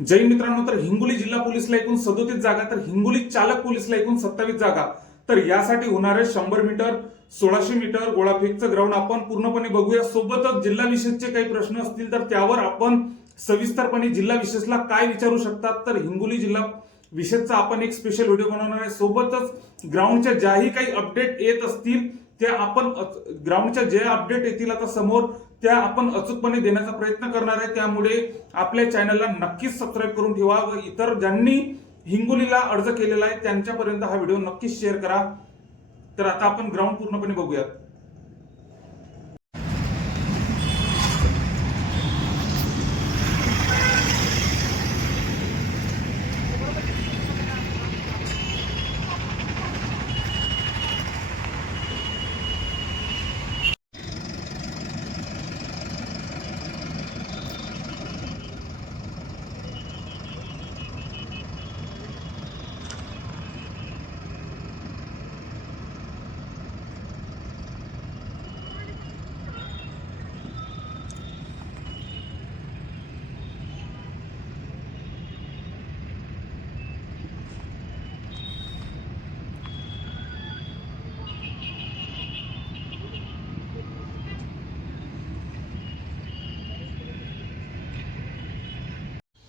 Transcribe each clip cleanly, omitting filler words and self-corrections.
जय मित्रांनो, तर हिंगोली जिल्हा पोलीसला एकूण 37 जागा, तर हिंगोली चालक पोलीसला एकूण 27 जागा. तर यासाठी होणारे 100 मीटर 1600 मीटर गोळाफेकचं ग्राउंड आपण पूर्णपणे बघूया. सोबतच जिल्हा विशेषचे काही प्रश्न असतील तर त्यावर आपण सविस्तरपणे जिल्हा विशेषला काय विचारू शकतात, तर हिंगोली जिल्हा विशेषचा आपण एक स्पेशल व्हिडिओ बनवणार आहे. सोबतच ग्राउंडच्या ज्याही काही अपडेट येत असतील त्या आपण ग्राउंडच्या जे अपडेट येतील आता समोर त्या आपण अचूकपणे देण्याचा प्रयत्न करणार आहे. त्यामुळे आपल्या चॅनलला नक्कीच सबस्क्राईब करून ठेवा व इतर ज्यांनी हिंगोलीला अर्ज केलेला आहे त्यांच्यापर्यंत हा व्हिडिओ नक्कीच शेअर करा. तर आता आपण ग्राउंड पूर्णपणे बघूयात.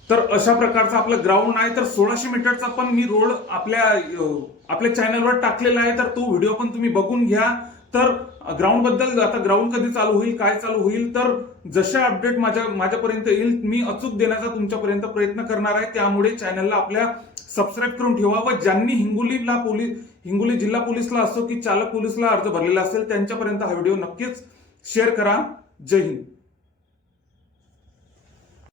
तर अशा प्रकारचा आपलं ग्राउंड आहे. तर 1600 मीटरचा पण मी रोड आपल्या चॅनलवर टाकलेला आहे, तर तो व्हिडिओ पण तुम्ही बघून घ्या. तर ग्राउंड बद्दल आता ग्राउंड कधी चालू होईल, काय चालू होईल, तर जशा अपडेट माझ्यापर्यंत येईल मी अचूक देण्याचा तुमच्यापर्यंत प्रयत्न करणार आहे. त्यामुळे चॅनलला आपल्या सबस्क्राईब करून ठेवा व ज्यांनी हिंगोली जिल्हा पोलीसला असो की चालक पोलीसला अर्ज भरलेला असेल त्यांच्यापर्यंत हा व्हिडिओ नक्कीच शेअर करा. जय हिंद.